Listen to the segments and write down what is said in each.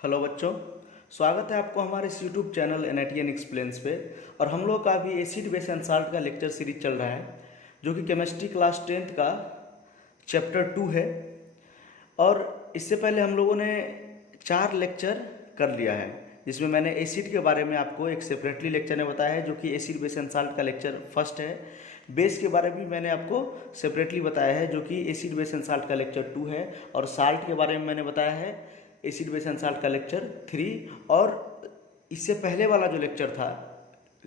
Hello बच्चों, स्वागत है आपको हमारे इस यूट्यूब चैनल एन एक्सप्लेन्स पे। और हम लोग का अभी एसिड बेस एंड साल्ट का लेक्चर सीरीज चल रहा है, जो कि केमिस्ट्री क्लास 10th का चैप्टर 2 है। और इससे पहले हम लोगों ने 4 लेक्चर कर लिया है, जिसमें मैंने एसिड के बारे में आपको एक सेपरेटली लेक्चर में बताया है, जो कि एसिड बेस एंड साल्ट का लेक्चर फर्स्ट है। बेस के बारे में मैंने आपको सेपरेटली बताया है, जो कि एसिड बेस एंड साल्ट का लेक्चर 2 है। और साल्ट के बारे में मैंने बताया है एसिड बेस एंड साल्ट का लेक्चर 3। और इससे पहले वाला जो लेक्चर था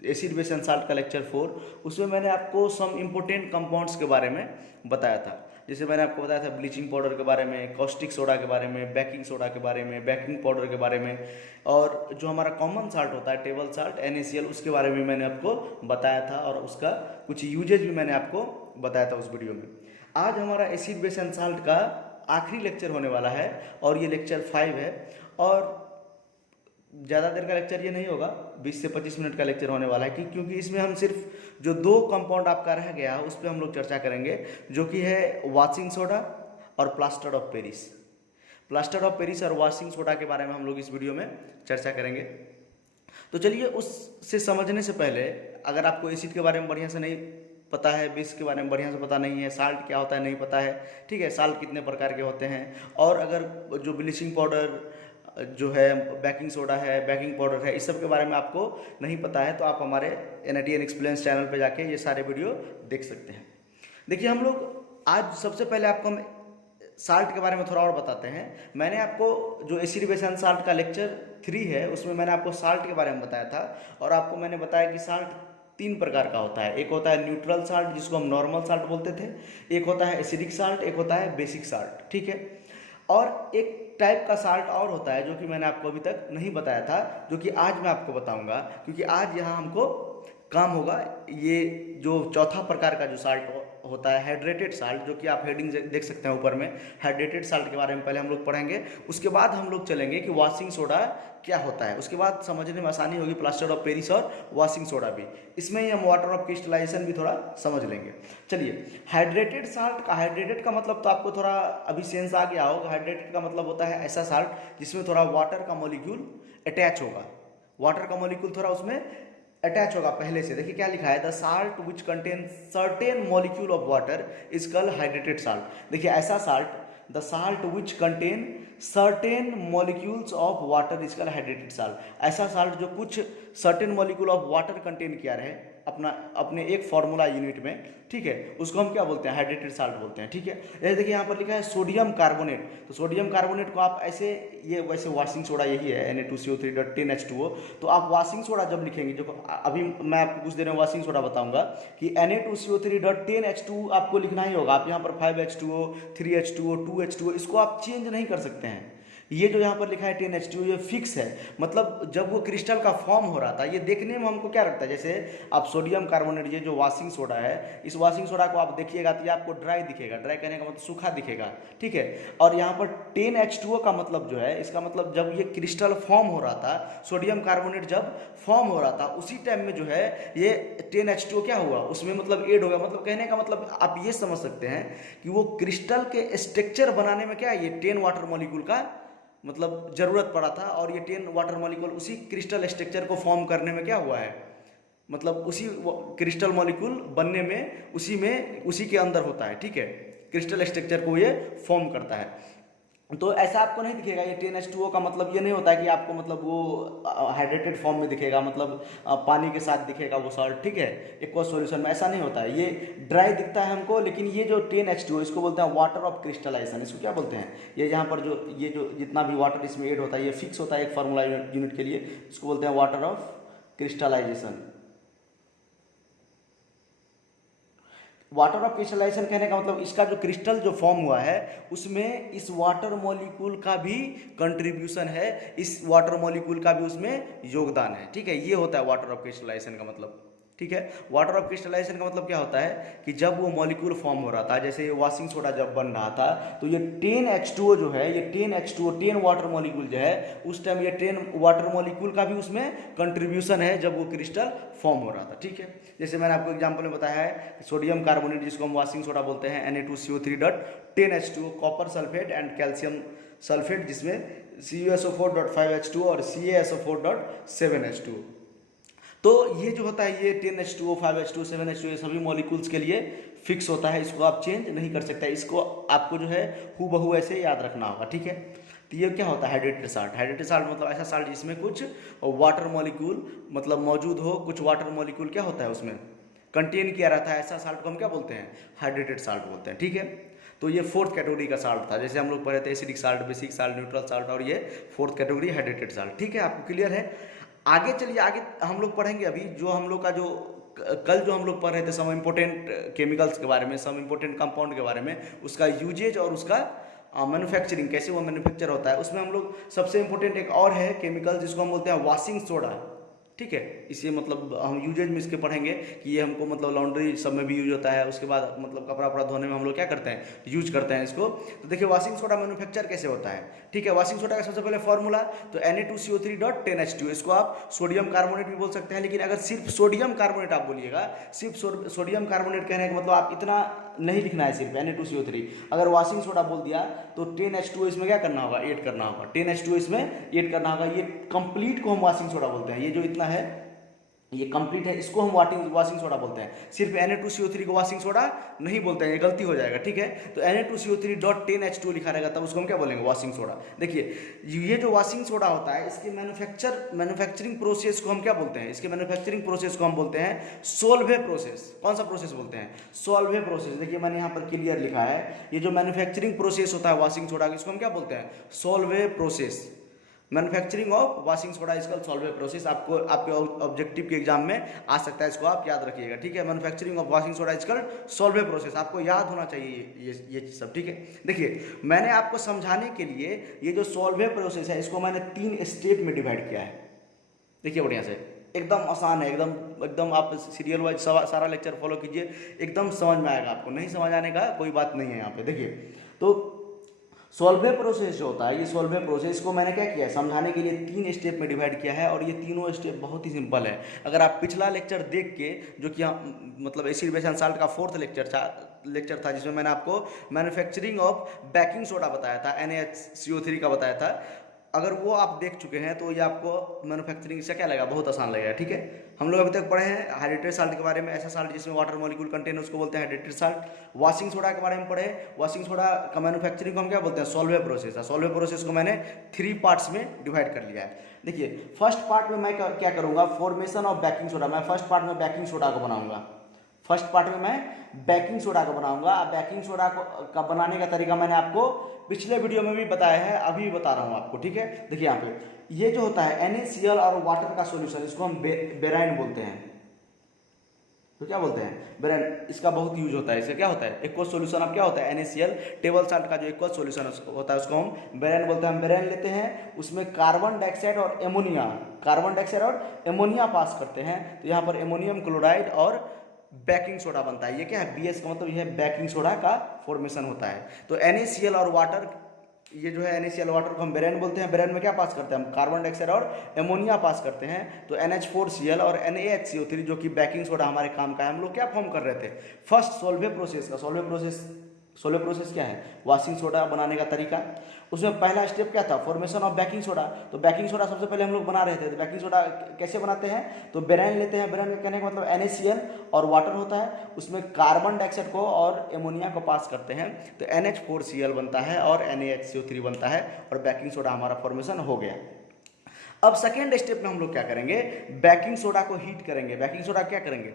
एसिड बेस एंड साल्ट का लेक्चर 4, उसमें मैंने आपको सम इम्पोर्टेंट कंपाउंड्स के बारे में बताया था। जैसे मैंने आपको बताया था ब्लीचिंग पाउडर के बारे में, कॉस्टिक सोडा के बारे में, बेकिंग सोडा के बारे में, बेकिंग पाउडर के बारे में, और जो हमारा कॉमन साल्ट होता है टेबल साल्ट NaCl, उसके बारे में मैंने आपको बताया था। और उसका कुछ यूजेज भी मैंने आपको बताया था उस वीडियो में। आज हमारा एसिड बेस एंड साल्ट का आखिरी लेक्चर होने वाला है, और ये लेक्चर 5 है। और ज़्यादा देर का लेक्चर ये नहीं होगा, 20 से 25 मिनट का लेक्चर होने वाला है, क्योंकि इसमें हम सिर्फ जो 2 कंपाउंड आपका रह गया उस पर हम लोग चर्चा करेंगे, जो कि है वॉशिंग सोडा और plaster of Paris. Plaster of Paris और वॉशिंग सोडा के बारे में हम लोग इस वीडियो में चर्चा करेंगे। तो चलिए, उससे समझने से पहले, अगर आपको एसिड के बारे में बढ़िया से नहीं पता है, बेस के बारे में बढ़िया से पता नहीं है, साल्ट क्या होता है नहीं पता है, ठीक है, साल्ट कितने प्रकार के होते हैं, और अगर जो ब्लीचिंग पाउडर जो है, बेकिंग सोडा है, बेकिंग पाउडर है, इस सब के बारे में आपको नहीं पता है, तो आप हमारे NITN एक्सप्लेन्स चैनल पे जाके ये सारे वीडियो देख सकते हैं। देखिए, हम लोग आज सबसे पहले आपको हम साल्ट के बारे में थोड़ा और बताते हैं। मैंने आपको जो एसिड बेस एंड साल्ट का लेक्चर 3 है, उसमें मैंने आपको साल्ट के बारे में बताया था, और आपको मैंने बताया कि साल्ट 3 प्रकार का होता है। एक होता है न्यूट्रल साल्ट, जिसको हम नॉर्मल साल्ट बोलते थे, एक होता है एसिडिक साल्ट, एक होता है बेसिक साल्ट, ठीक है। और एक टाइप का साल्ट और होता है, जो कि मैंने आपको अभी तक नहीं बताया था, जो कि आज मैं आपको बताऊंगा, क्योंकि आज यहाँ हमको काम होगा। ये जो चौथा प्रकार का जो साल्ट होता है, हाइड्रेटेड साल्ट, जो कि आप हेडिंग देख सकते हैं ऊपर में, हाइड्रेटेड साल्ट के बारे में पहले हम लोग पढ़ेंगे। उसके बाद हम लोग चलेंगे कि वॉशिंग सोडा क्या होता है। उसके बाद समझने में आसानी होगी प्लास्टर ऑफ पेरिस और वॉशिंग सोडा भी। इसमें ही हम वाटर ऑफ क्रिस्टलाइजेशन भी थोड़ा समझ लेंगे। चलिए, हाइड्रेटेड साल्ट का, हाइड्रेटेड का मतलब तो आपको थोड़ा अभी सेंस आ गया होगा। हाइड्रेटेड का मतलब होता है ऐसा साल्ट जिसमें थोड़ा वाटर का मॉलिक्यूल अटैच होगा, वाटर का मॉलिक्यूल थोड़ा उसमें अटैच होगा पहले से। देखिए क्या लिखा है, the salt which contain certain molecule of water is called hydrated salt. देखिए ऐसा salt, the salt which contain certain molecules of water is called hydrated salt. ऐसा साल्ट जो कुछ certain molecule of water contain किया रहे अपने एक formula unit में, ठीक है, उसको हम क्या बोलते हैं, हाइड्रेटेड साल्ट बोलते हैं, ठीक है। जैसे देखिए यहाँ पर लिखा है सोडियम कार्बोनेट, तो सोडियम कार्बोनेट को आप ऐसे, ये वैसे वॉशिंग सोडा यही है, Na2CO3.10H2O। तो आप वॉशिंग सोडा जब लिखेंगे, जो अभी मैं आपको कुछ देर में वॉशिंग सोडा बताऊंगा, कि Na2CO3.10H2 आपको लिखना ही होगा। आप यहाँ पर 5H2O, 3H2O, 2H2O, इसको आप चेंज नहीं कर सकते हैं। ये जो यहाँ पर लिखा है 10H2O, ये फिक्स है। मतलब जब वो क्रिस्टल का फॉर्म हो रहा था, ये देखने में हमको क्या लगता है, जैसे आप सोडियम कार्बोनेट, ये जो वॉशिंग सोडा है, इस वॉशिंग सोडा को आप देखिएगा तो ये आपको ड्राई दिखेगा। ड्राई कहने का मतलब सूखा दिखेगा, ठीक है। और यहाँ पर 10H2O का मतलब जो है, इसका मतलब जब ये क्रिस्टल फॉर्म हो रहा था, सोडियम कार्बोनेट जब फॉर्म हो रहा था, उसी टाइम में जो है ये 10H2O क्या हुआ, उसमें मतलब ऐड हो गया। मतलब कहने का मतलब आप ये समझ सकते हैं कि वो क्रिस्टल के स्ट्रक्चर बनाने में क्या, ये 10 वाटर मॉलिक्यूल का मतलब ज़रूरत पड़ा था। और ये 10 वाटर मॉलिक्यूल उसी क्रिस्टल स्ट्रक्चर को फॉर्म करने में क्या हुआ है, मतलब उसी क्रिस्टल मॉलिक्यूल बनने में, उसी के अंदर होता है, ठीक है। क्रिस्टल स्ट्रक्चर को ये फॉर्म करता है। तो ऐसा आपको नहीं दिखेगा। ये 10H2O का मतलब ये नहीं होता है कि आपको मतलब वो हाइड्रेटेड फॉर्म में दिखेगा, मतलब पानी के साथ दिखेगा वो सॉल्ट, ठीक है, एक्वा सॉल्यूशन में, ऐसा नहीं होता है। ये ड्राई दिखता है हमको, लेकिन ये जो 10H2O, इसको बोलते हैं वाटर ऑफ क्रिस्टलाइजेशन। इसको क्या बोलते हैं, ये यहाँ पर ये जो जितना भी वाटर इसमें ऐड होता है, ये फिक्स होता है एक फार्मूला यूनिट के लिए, इसको बोलते हैं water of crystallisation. Water of crystallisation कहने का मतलब इसका जो क्रिस्टल जो फॉर्म हुआ है, उसमें इस वाटर मॉलिक्यूल का भी कंट्रीब्यूशन है, इस वाटर मॉलिक्यूल का भी उसमें योगदान है, ठीक है। ये होता है वाटर ऑफ क्रिस्टलाइजेशन का मतलब, ठीक है। वाटर ऑफ क्रिस्टलाइजेशन का मतलब क्या होता है कि जब वो मॉलिक्यूल फॉर्म हो रहा था, जैसे ये वॉशिंग सोडा जब बन रहा था, तो ये 10H2O जो है, ये 10H2O 10 वाटर मॉलिक्यूल जो है, उस टाइम ये 10 वाटर मॉलिक्यूल का भी उसमें कंट्रीब्यूशन है जब वो क्रिस्टल फॉर्म हो रहा था, ठीक है। जैसे मैंने आपको एग्जाम्पल में बताया है, सोडियम कार्बोनेट, जिसको हम वॉशिंग सोडा बोलते हैं, Na2CO3.10H2O, copper sulphate and calcium sulphate जिसमें CuSO4.5H2 और CaSO4.7H2। तो ये जो होता है ये 10H2O 5H2 7H2 ये सभी मॉलिक्यूल्स के लिए फिक्स होता है, इसको आप चेंज नहीं कर सकते, इसको आपको जो है हूबहू ऐसे याद रखना होगा, ठीक है। तो ये क्या होता है हाइड्रेटेड साल्ट। हाइड्रेटेड साल्ट मतलब ऐसा साल्ट जिसमें कुछ वाटर मॉलिक्यूल मतलब मौजूद हो, कुछ वाटर मॉलिक्यूल क्या होता है उसमें कंटेन किया रहता है, ऐसा साल्ट को हम क्या बोलते हैं हाइड्रेटेड साल्ट बोलते हैं, ठीक है। तो ये फोर्थ कैटेगरी का साल्ट था, जैसे हम लोग पढ़े थे acidic salt, basic salt, neutral salt, और ये फोर्थ कैटेगरी हाइड्रेटेड साल्ट, ठीक है। आपको क्लियर है। आगे चलिए, आगे हम लोग पढ़ेंगे अभी जो हम लोग का जो कल जो हम लोग पढ़ रहे थे सम इम्पोर्टेंट केमिकल्स के बारे में, सम इम्पोर्टेंट कंपाउंड के बारे में, उसका यूजेज और उसका मैन्युफैक्चरिंग कैसे वो मैन्युफैक्चर होता है। उसमें हम लोग सबसे इम्पोर्टेंट एक और है केमिकल जिसको हम बोलते हैं वॉशिंग सोडा, ठीक है। इसे मतलब हम यूजेज में इसके पढ़ेंगे कि ये हमको मतलब लॉन्ड्री सब में भी यूज होता है, उसके बाद मतलब कपड़ा वपड़ा धोने में हम लोग क्या करते हैं यूज करते हैं इसको। तो देखिए वॉशिंग सोडा मैन्युफैक्चर कैसे होता है, ठीक है। वॉशिंग सोडा का सबसे पहले फॉर्मूला तो Na2CO3.10H2, इसको आप सोडियम कार्बोनेट भी बोल सकते हैं, लेकिन अगर सिर्फ सोडियम कार्बोनेट आप बोलिएगा, सिर्फ सोडियम कार्बोनेट कहने का मतलब आप इतना नहीं लिखना है सिर्फ Na2CO3, अगर वॉशिंग सोडा बोल दिया तो 10H2O इसमें क्या करना होगा ऐड करना होगा, 10H2O इसमें ऐड करना होगा। ये कंप्लीट को हम वॉशिंग सोडा बोलते हैं, ये जो इतना है ये कंप्लीट है, इसको हम वॉशिंग सोडा बोलते हैं। सिर्फ Na2CO3 को वॉशिंग सोडा नहीं बोलते हैं, ये गलती हो जाएगा, ठीक है। तो Na2CO3.10H2 लिखा रहेगा तब उसको हम क्या बोलेंगे वॉशिंग सोडा। देखिए ये जो वॉशिंग सोडा होता है इसके मैन्युफैक्चरिंग प्रोसेस को हम क्या बोलते हैं, इसके मैन्युफैक्चरिंग प्रोसेस को हम बोलते हैं सोल्वे प्रोसेस। कौन सा प्रोसेस बोलते हैं सोल्वे प्रोसेस। देखिए मैंने यहाँ पर क्लियर लिखा है, ये जो मैन्युफैक्चरिंग प्रोसेस होता है वॉशिंग सोडा का इसको हम क्या बोलते हैं Solvay process. Manufacturing of washing soda is called Solvay process. आपको आपके ऑब्जेक्टिव के एग्जाम में आ सकता है, इसको आप याद रखिएगा, ठीक है। Manufacturing of washing soda is called Solvay process, आपको याद होना चाहिए ये चीज सब, ठीक है। देखिए मैंने आपको समझाने के लिए ये जो सॉल्वे प्रोसेस है इसको मैंने 3 स्टेप में डिवाइड किया है। देखिए बढ़िया से, एकदम आसान है, एकदम आप सीरियल वाइज सारा लेक्चर फॉलो कीजिए, एकदम समझ में आएगा आपको। नहीं समझ आने का कोई बात नहीं है यहाँ पे। देखिए तो सॉल्वे प्रोसेस जो होता है, ये सॉल्वे प्रोसेस को मैंने क्या किया है समझाने के लिए 3 स्टेप में डिवाइड किया है, और ये तीनों स्टेप बहुत ही सिंपल है। अगर आप पिछला लेक्चर देख के जो कि मतलब एसिड बेस एंड साल्ट का 4th लेक्चर था जिसमें मैंने आपको मैन्युफैक्चरिंग ऑफ बेकिंग सोडा बताया था, NaCO3 का बताया था, अगर वो आप देख चुके हैं तो ये आपको मैन्युफैक्चरिंग से क्या लगेगा बहुत आसान लगेगा, ठीक है। हम लोग अभी तक पढ़े हैं हाइड्रेटेड साल्ट के बारे में, ऐसा साल्ट जिसमें वाटर मॉलिक्यूल कंटेन है उसको बोलते हैं हाइड्रेटेड साल्ट। वॉशिंग सोडा के बारे में पढ़े, वॉशिंग सोडा का मैन्युफैक्चरिंग को हम क्या बोलते हैं सॉल्वे प्रोसेस। सॉल्वे प्रोसेस को मैंने 3 पार्ट्स में डिवाइड कर लिया है। देखिए फर्स्ट पार्ट में मैं क्या करूँगा फॉर्मेशन ऑफ बेकिंग सोडा, मैं फर्स्ट पार्ट में बेकिंग सोडा को बनाऊंगा, फर्स्ट पार्ट में मैं बेकिंग सोडा को बनाऊंगा। बेकिंग सोडा का बनाने का तरीका मैंने आपको पिछले वीडियो में भी बताया है, अभी भी बता रहा हूँ आपको, ठीक है। देखिए यहाँ पे ये जो होता है NaCl और वाटर का सॉल्यूशन, इसको हम बेराइन बोलते हैं। तो क्या बोलते हैं बेराइन, इसका बहुत यूज होता है। इसका क्या होता है एक्वस सॉल्यूशन, अब क्या होता है NaCl टेबल साल्ट का जो एक्वस सॉल्यूशन होता है उसको हम बेराइन बोलते हैं। हम बेराइन लेते हैं, उसमें कार्बन डाइऑक्साइड और एमोनिया पास करते हैं, तो यहाँ पर एमोनियम क्लोराइड और बेकिंग सोडा बनता है। ये क्या है BS का मतलब ये बेकिंग सोडा का फॉर्मेशन होता है। तो NaCl और वाटर, ये जो है NaCl वाटर को हम बेरेन बोलते हैं। बेरेन में क्या पास करते हैं हम कार्बन डाइऑक्साइड और एमोनिया पास करते हैं। तो NH4Cl और NaHCO3 जो कि बेकिंग सोडा हमारे काम का है, हम लोग क्या फॉर्म कर रहे थे फर्स्ट सॉल्वे प्रोसेस का। सॉल्वे प्रोसेस क्या है वॉशिंग सोडा बनाने का तरीका। उसमें पहला स्टेप क्या था फॉर्मेशन ऑफ बेकिंग सोडा। तो बेकिंग सोडा सबसे पहले हम लोग बना रहे थे। तो बेकिंग सोडा कैसे बनाते हैं, तो बेरेन लेते हैं, बेरेन का कहने का मतलब NaCl और वाटर होता है, उसमें कार्बन डाइऑक्साइड को और एमोनिया को पास करते हैं, तो NH4Cl बनता है और NaHCO3 बनता है और बेकिंग सोडा हमारा फॉर्मेशन हो गया। अब सेकेंड स्टेप में हम लोग क्या करेंगे, बेकिंग सोडा को हीट करेंगे। बेकिंग सोडा क्या करेंगे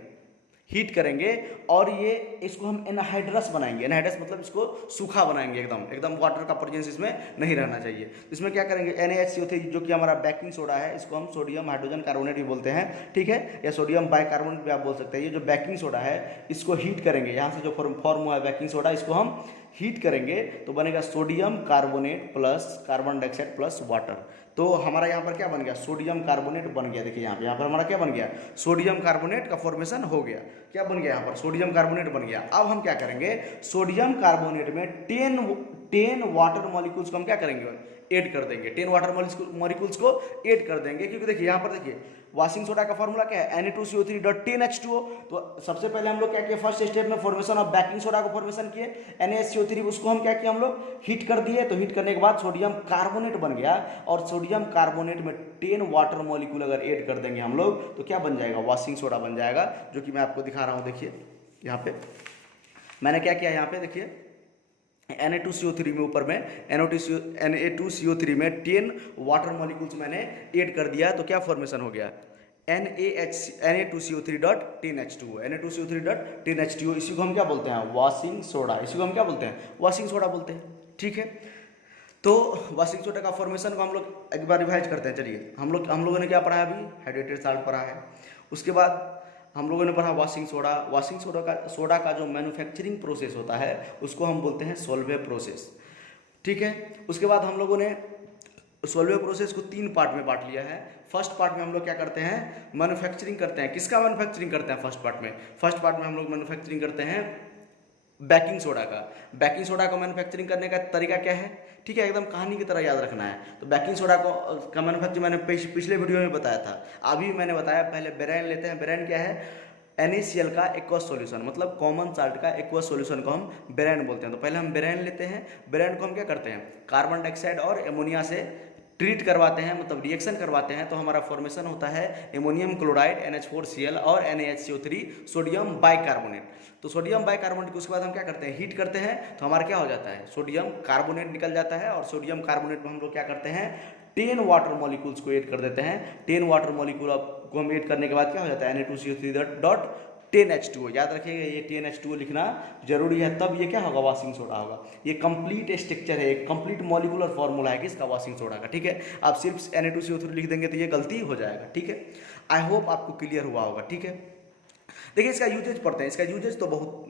हीट करेंगे, और ये इसको हम एनहाइड्रस बनाएंगे। एनहाइड्रस मतलब इसको सूखा बनाएंगे, एकदम वाटर का प्रेजेंस इसमें नहीं रहना चाहिए। इसमें क्या करेंगे NaHCO3 जो कि हमारा बेकिंग सोडा है, इसको हम सोडियम हाइड्रोजन कार्बोनेट भी बोलते हैं, ठीक है, या सोडियम बाइकार्बोनेट भी आप बोल सकते हैं। ये जो बेकिंग सोडा है इसको हीट करेंगे, यहाँ से जो फॉर्म हुआ है बेकिंग सोडा, इसको हम हीट करेंगे तो बनेगा sodium carbonate plus carbon dioxide plus water. तो हमारा यहाँ पर क्या बन गया सोडियम कार्बोनेट बन गया। देखिए यहाँ पर हमारा क्या बन गया सोडियम कार्बोनेट का फॉर्मेशन हो गया। क्या बन गया यहाँ पर सोडियम कार्बोनेट बन गया। अब हम क्या करेंगे सोडियम कार्बोनेट में 10 वाटर मॉलिक्यूल्स को हम क्या करेंगे ऐड कर देंगे, 10 वाटर मॉलिक्यूल्स को ऐड कर देंगे। क्योंकि देखिए यहाँ पर देखिए वॉशिंग सोडा का फॉर्मूला क्या है, Na2CO3.10H2O। तो सबसे पहले हम लोग क्या किए, फर्स्ट स्टेप में फॉर्मेशन ऑफ बेकिंग सोडा को फॉर्मेशन किए, NaHCO3, उसको हम क्या किए, हम लोग हीट कर दिए। तो हीट करने के बाद सोडियम कार्बोनेट बन गया, और सोडियम कार्बोनेट में 10 वाटर मॉलिक्यूल अगर ऐड कर देंगे हम लोग तो क्या बन जाएगा, वॉशिंग सोडा बन जाएगा, जो कि मैं आपको दिखा रहा हूँ। देखिए यहाँ पे मैंने क्या किया, यहाँ पे देखिए Na2CO3 में ऊपर में Na2CO3 में 10 वाटर मॉलिक्यूल्स मैंने ऐड कर दिया, तो क्या फॉर्मेशन हो गया, Na2CO3.10H2O, Na2CO3.10H2O। इसी को हम क्या बोलते हैं, वॉशिंग सोडा। इसी को हम क्या बोलते हैं, वॉशिंग सोडा बोलते हैं। ठीक है, तो वॉशिंग सोडा का फॉर्मेशन को हम लोग एक बार रिवाइज करते हैं। चलिए हम लोगों ने क्या पढ़ा है, अभी हाइड्रेटेड साल्ट पढ़ा है। उसके बाद हम लोगों ने पढ़ा वॉशिंग सोडा। वॉशिंग सोडा का जो मैन्युफैक्चरिंग प्रोसेस होता है उसको हम बोलते हैं सोल्वे प्रोसेस। ठीक है, उसके बाद हम लोगों ने सोल्वे प्रोसेस को 3 पार्ट में बांट लिया है। फर्स्ट पार्ट में हम लोग क्या करते हैं, मैन्युफैक्चरिंग करते हैं। किसका मैन्युफैक्चरिंग करते हैं, फर्स्ट पार्ट में हम लोग मैन्युफैक्चरिंग करते हैं बेकिंग सोडा का। बेकिंग सोडा को मैन्युफैक्चरिंग करने का तरीका क्या है, ठीक है, एकदम कहानी की तरह याद रखना है। तो बेकिंग सोडा का मैन्युफैक्चरिंग मैंने पिछले वीडियो में बताया था, अभी मैंने बताया। पहले बेरेन लेते हैं। बेरेन क्या है, NaCl का एक्वस सॉल्यूशन, मतलब कॉमन साल्ट का एक्वस सॉल्यूशन को हम बेरेन बोलते हैं। तो पहले हम बेरेन लेते हैं। बेरेन को हम क्या करते हैं, कार्बन डाइऑक्साइड और एमोनिया से ट्रीट करवाते हैं, मतलब रिएक्शन करवाते हैं। तो हमारा फॉर्मेशन होता है एमोनियम क्लोराइड NH4Cl और NaHCO3 सोडियम बाइकार्बोनेट। तो सोडियम बाइकार्बोनेट को उसके बाद हम क्या करते हैं, हीट करते हैं। तो हमारा क्या हो जाता है, सोडियम कार्बोनेट निकल जाता है। और सोडियम कार्बोनेट में हम लोग क्या करते हैं, 10 वाटर मॉलिक्यूल्स को ऐड कर देते हैं। 10 वाटर मॉलिक्यूल को हम ऐड करने के बाद क्या हो जाता है, Na2CO3.10H2O। याद रखिएगा, ये 10H2O लिखना जरूरी है, तब ये क्या होगा, वॉशिंग सोडा होगा। ये कंप्लीट स्ट्रक्चर है, एक कंप्लीट मॉलिक्यूलर फॉर्मूला है किसका, वॉशिंग सोडा का। ठीक है, आप सिर्फ Na2CO3 लिख देंगे तो ये गलती हो जाएगा। ठीक है, आई होप आपको क्लियर हुआ होगा। ठीक है, देखिए इसका यूजेज पढ़ते हैं। इसका यूजेज तो बहुत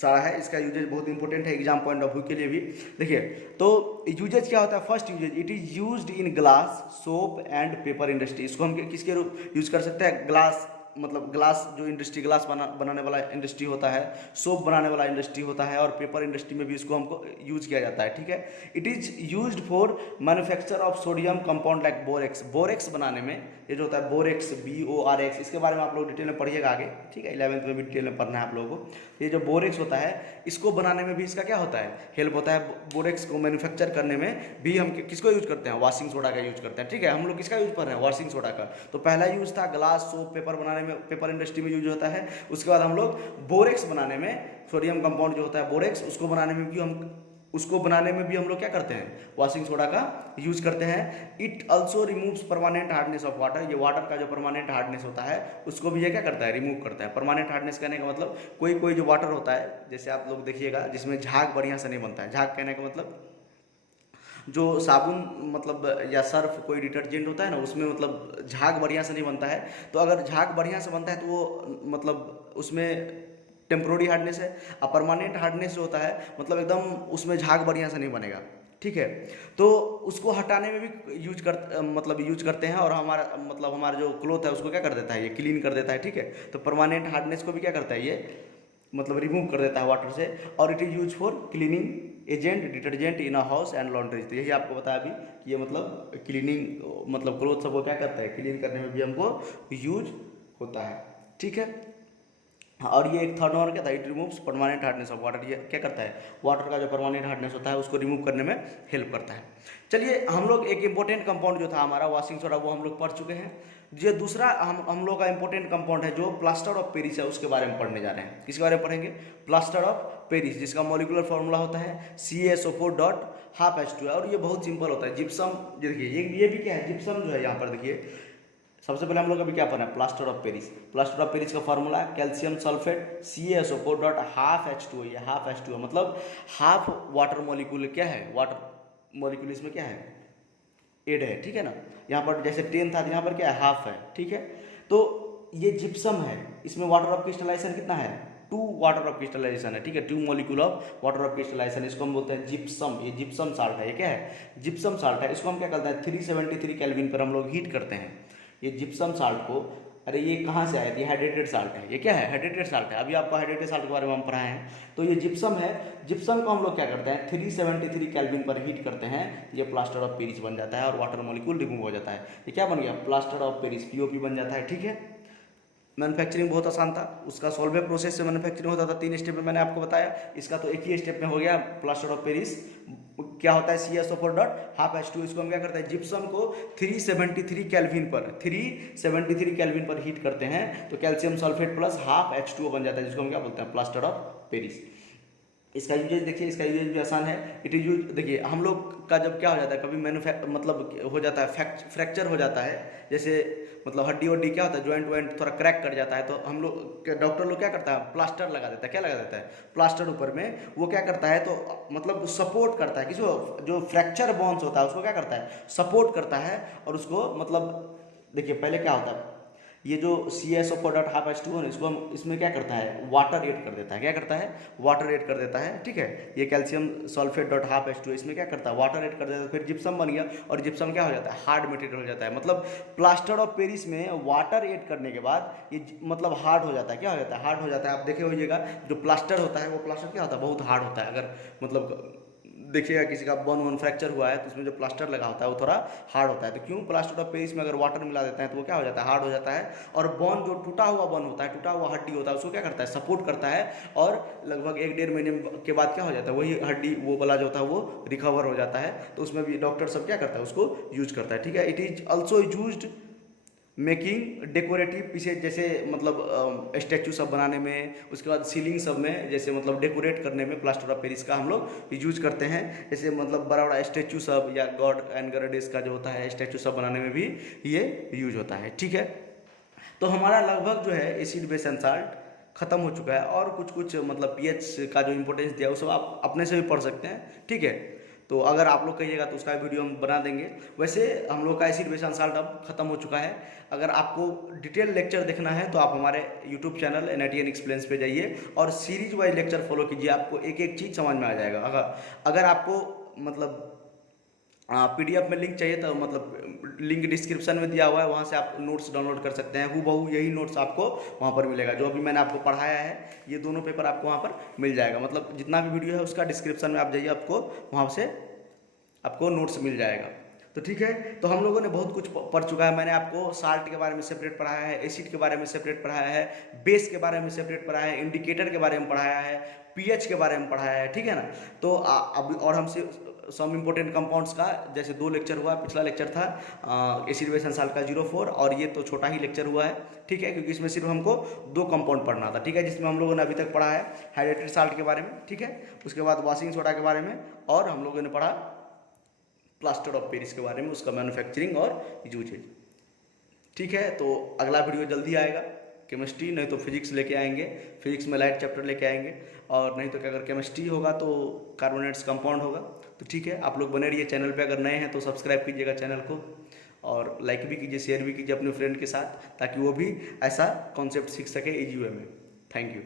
सारा है, इसका यूजेज बहुत इंपॉर्टेंट है एग्जाम पॉइंट ऑफ व्यू के लिए भी। देखिए तो यूजेज क्या होता है, first usages, it is used in glass, soap and paper industry. इसको हम किसके रूप यूज कर सकते हैं, ग्लास, मतलब ग्लास जो इंडस्ट्री, ग्लास बनाने वाला इंडस्ट्री होता है, सोप बनाने वाला इंडस्ट्री होता है, और पेपर इंडस्ट्री में भी इसको हमको यूज किया जाता है। ठीक है, it is used for manufacture of sodium compound like borax. Borax बनाने में ये जो होता है बोरेक्स, BORX, इसके बारे में आप लोग डिटेल में पढ़िएगा आगे। ठीक है, 11th में भी डिटेल में पढ़ना है आप लोगों को। ये जो बोरेक्स होता है, इसको बनाने में भी इसका क्या होता है, हेल्प होता है। बोरेक्स को मैन्युफैक्चर करने में भी हम किसको यूज करते हैं, वॉशिंग सोडा का यूज करते हैं। ठीक है, हम लोग किसका यूज कर रहे हैं, वॉशिंग सोडा का। तो पहला यूज था ग्लास, सोप, पेपर बनाने में, पेपर इंडस्ट्री में यूज होता है। उसके बाद हम लोग बोरेक्स बनाने में, सोडियम कंपाउंड जो होता है बोरेक्स, उसको बनाने में भी हम लोग क्या करते हैं, वॉशिंग सोडा का यूज करते हैं। It also removes permanent hardness of water. ये वाटर का जो परमानेंट हार्डनेस होता है उसको भी ये क्या करता है, रिमूव करता है। परमानेंट हार्डनेस कहने का मतलब कोई जो वाटर होता है, जैसे आप लोग देखिएगा जिसमें झाग बढ़िया से नहीं बनता है। झाग कहने का मतलब जो साबुन मतलब या सर्फ, कोई डिटर्जेंट होता है ना, उसमें मतलब झाग बढ़िया से नहीं बनता है। तो अगर झाग बढ़िया से बनता है तो वो मतलब उसमें टेम्प्रोरी हार्डनेस है। और परमानेंट हार्डनेस जो होता है मतलब एकदम उसमें झाग बढ़िया से नहीं बनेगा। ठीक है, तो उसको हटाने में भी यूज करते हैं। और हमारा जो क्लोथ है उसको क्या कर देता है, ये क्लीन कर देता है। ठीक है, तो परमानेंट हार्डनेस को भी क्या करता है, ये मतलब रिमूव कर देता है वाटर से। और it is use for cleaning agent, detergent in a house and laundry. तो यही आपको बताया अभी कि ये मतलब क्लीनिंग, मतलब क्लोथ सबको क्या करता है, क्लीन करने में भी हमको यूज होता है। ठीक है, और ये एक थर्ड नंबर क्या था, it removes permanent hardness of water. ये क्या करता है, वाटर का जो परमानेंट हार्डनेस होता है उसको रिमूव करने में हेल्प करता है। चलिए हम लोग एक इंपॉर्टेंट कंपाउंड जो था हमारा वॉशिंग सोडा, वो हम लोग पढ़ चुके हैं। जो दूसरा हम लोग का इंपॉर्टेंट कंपाउंड है जो प्लास्टर ऑफ पेरिस है, उसके बारे में पढ़ने जा रहे हैं। किसके बारे में पढ़ेंगे, प्लास्टर ऑफ पेरिस, जिसका मॉलिक्यूलर फॉर्मूला होता है CaSO4.12H2। और ये बहुत सिंपल होता है, जिप्सम। देखिए ये भी क्या है, जिप्सम जो है यहाँ पर देखिए, सबसे पहले हम लोग अभी क्या पढ़ना है, plaster of Paris. Plaster of Paris का फॉर्मूला कैल्शियम सल्फेट CaSO4.12H2O। ये हाफ H2O मतलब हाफ वाटर मॉलिक्यूल क्या है, वाटर मॉलिक्यूल इसमें क्या है, एड है। ठीक है ना, यहाँ पर जैसे 10 था, यहाँ पर क्या है, हाफ है। ठीक है, तो ये जिप्सम है, इसमें वाटर ऑफ क्रिस्टलाइजेशन कितना है, 2 वाटर ऑफ क्रिस्टलाइजेशन है। ठीक है, 2 molecule of water of crystallisation, इसको हम बोलते हैं जिप्सम। ये जिप्सम साल्ट है, ये क्या है, जिप्सम साल्ट है। इसको हम क्या करते हैं, 373 केल्विन पर हम लोग हीट करते हैं। ये जिप्सम साल्ट को अरे ये कहाँ से आया? ये हाइड्रेटेड साल्ट है। ये क्या है? हाइड्रेटेड साल्ट है। अभी आपको हाइड्रेटेड साल्ट के बारे में हम पढ़ाए हैं। तो ये जिप्सम है। जिप्सम को हम लोग क्या करते हैं, 373 केल्विन पर हीट करते हैं, ये प्लास्टर ऑफ पेरिस बन जाता है और वाटर मॉलिक्यूल रिमूव हो जाता है। ये क्या बन गया? प्लास्टर ऑफ पेरिस, पीओपी बन जाता है। ठीक है, मैन्युफैक्चरिंग बहुत आसान था, उसका सॉल्वे प्रोसेस से मैन्युफैक्चरिंग होता था। 3 स्टेप में मैंने आपको बताया, इसका तो एक ही स्टेप में हो गया। प्लास्टर ऑफ पेरिस क्या होता है? CaSO4 dot half H2। इसको हम क्या करते हैं? जिप्सम को 373 केल्विन पर हीट करते हैं, तो calcium sulphate plus half H2O बन जाता है, जिसको हम क्या बोलते हैं? Plaster of Paris. इसका यूजेज देखिए, इसका यूजेज भी आसान है। इट इज यूज, देखिए हम लोग का जब क्या हो जाता है, कभी मतलब हो जाता है फ्रैक्चर हो जाता है, जैसे मतलब हड्डी वड्डी क्या होता है, जॉइंट वॉइंट थोड़ा क्रैक कर जाता है, तो हम लोग डॉक्टर लोग क्या करता है? प्लास्टर लगा देता है। क्या लगा देता है? प्लास्टर ऊपर में। वो क्या करता है, तो मतलब सपोर्ट करता है किसी जो फ्रैक्चर बोन्स होता है उसको क्या करता है? सपोर्ट करता है। और उसको मतलब देखिए पहले क्या होता है, ये जो CaSO4 डॉट हाफ H2O इसको हम इसमें क्या करता है? वाटर ऐड कर देता है। क्या करता है? वाटर ऐड कर देता है। ठीक है, ये calcium sulphate dot half H2O इसमें क्या करता है? वाटर ऐड कर देता है। फिर जिप्सम बन गया, और जिप्सम क्या हो जाता है? हार्ड मटेरियल हो जाता है। मतलब प्लास्टर ऑफ पेरिस में वाटर ऐड करने के बाद ये मतलब हार्ड हो जाता है। क्या हो जाता है? हार्ड हो जाता है। आप देखे होइएगा जो प्लास्टर होता है वो प्लास्टर क्या होता है? बहुत हार्ड होता है। अगर मतलब देखिएगा किसी का बोन वोन फ्रैक्चर हुआ है तो उसमें जो प्लास्टर लगा होता है वो थोड़ा हार्ड होता है। तो क्यों? प्लास्टर ऑफ पेरिस में अगर वाटर मिला देते हैं तो वो क्या हो जाता है? हार्ड हो जाता है। और बोन जो टूटा हुआ बोन होता है, टूटा हुआ हड्डी होता है, उसको क्या करता है? सपोर्ट करता है। और लगभग 1-1.5 महीने के बाद क्या हो जाता है? वही हड्डी वो वाला जो होता है वो रिकवर हो जाता है। तो उसमें भी डॉक्टर सब क्या करता है? उसको यूज करता है। ठीक है, it is also used making decorative pieces, जैसे मतलब स्टैचू सब बनाने में, उसके बाद सीलिंग सब में, जैसे मतलब डेकोरेट करने में प्लास्टर ऑफ पेरिस का हम लोग यूज करते हैं। जैसे मतलब बड़ा बड़ा स्टैचू सब या गॉड एंड गॉडेस का जो होता है स्टैचू सब बनाने में भी ये यूज होता है। ठीक है, तो हमारा लगभग जो है एसिड बेस एंड साल्ट खत्म हो चुका है। और कुछ कुछ मतलब pH का जो इंपॉर्टेंस दिया वो सब आप अपने से भी पढ़ सकते हैं। ठीक है, तो अगर आप लोग कहिएगा तो उसका वीडियो हम बना देंगे। वैसे हम लोग का एसिड बेस एंड साल्ट अब खत्म हो चुका है। अगर आपको डिटेल लेक्चर देखना है तो आप हमारे यूट्यूब चैनल NITN एक्सप्लेन्स पे जाइए और सीरीज वाइज लेक्चर फॉलो कीजिए, आपको एक एक चीज़ समझ में आ जाएगा। अगर आपको मतलब PDF में लिंक चाहिए तो मतलब लिंक डिस्क्रिप्शन में दिया हुआ है, वहाँ से आप नोट्स डाउनलोड कर सकते हैं। हूबहू यही नोट्स आपको वहाँ पर मिलेगा। जो अभी मैंने आपको पढ़ाया है ये दोनों पेपर आपको वहाँ पर मिल जाएगा। मतलब जितना भी वीडियो है उसका डिस्क्रिप्शन में आप जाइए, आपको वहाँ से आपको नोट्स मिल जाएगा। तो ठीक है, तो हम लोगों ने बहुत कुछ पढ़ चुका है। मैंने आपको साल्ट के बारे में सेपरेट पढ़ाया है, एसिड के बारे में सेपरेट पढ़ाया है, बेस के बारे में सेपरेट पढ़ाया है, इंडिकेटर के बारे में पढ़ाया है, pH के बारे में पढ़ाया है। ठीक है ना, तो अभी और हमसे सम इम्पोर्टेंट कंपाउंड्स का जैसे 2 लेक्चर हुआ। पिछला लेक्चर था एसिड बेस एंड साल्ट का 04, और ये तो छोटा ही लेक्चर हुआ है। ठीक है, क्योंकि इसमें सिर्फ हमको 2 कंपाउंड पढ़ना था। ठीक है, जिसमें हम लोगों ने अभी तक पढ़ा है हाइड्रेटेड साल्ट के बारे में। ठीक है, उसके बाद वॉशिंग सोडा के बारे में, और हम लोगों ने पढ़ा प्लास्टर ऑफ पेरिस के बारे में, उसका मैन्युफैक्चरिंग और यूजेज। ठीक है, तो अगला वीडियो जल्दी आएगा। केमिस्ट्री नहीं तो फिजिक्स लेके आएंगे, फिजिक्स में लाइट चैप्टर लेके आएंगे, और नहीं तो क्या अगर केमिस्ट्री होगा तो कार्बोनेट्स कंपाउंड होगा। तो ठीक है, आप लोग बने रहिए चैनल पे। अगर नए हैं तो सब्सक्राइब कीजिएगा चैनल को, और लाइक भी कीजिए, शेयर भी कीजिए अपने फ्रेंड के साथ, ताकि वो भी ऐसा कॉन्सेप्ट सीख सके इजी वे में। Thank you.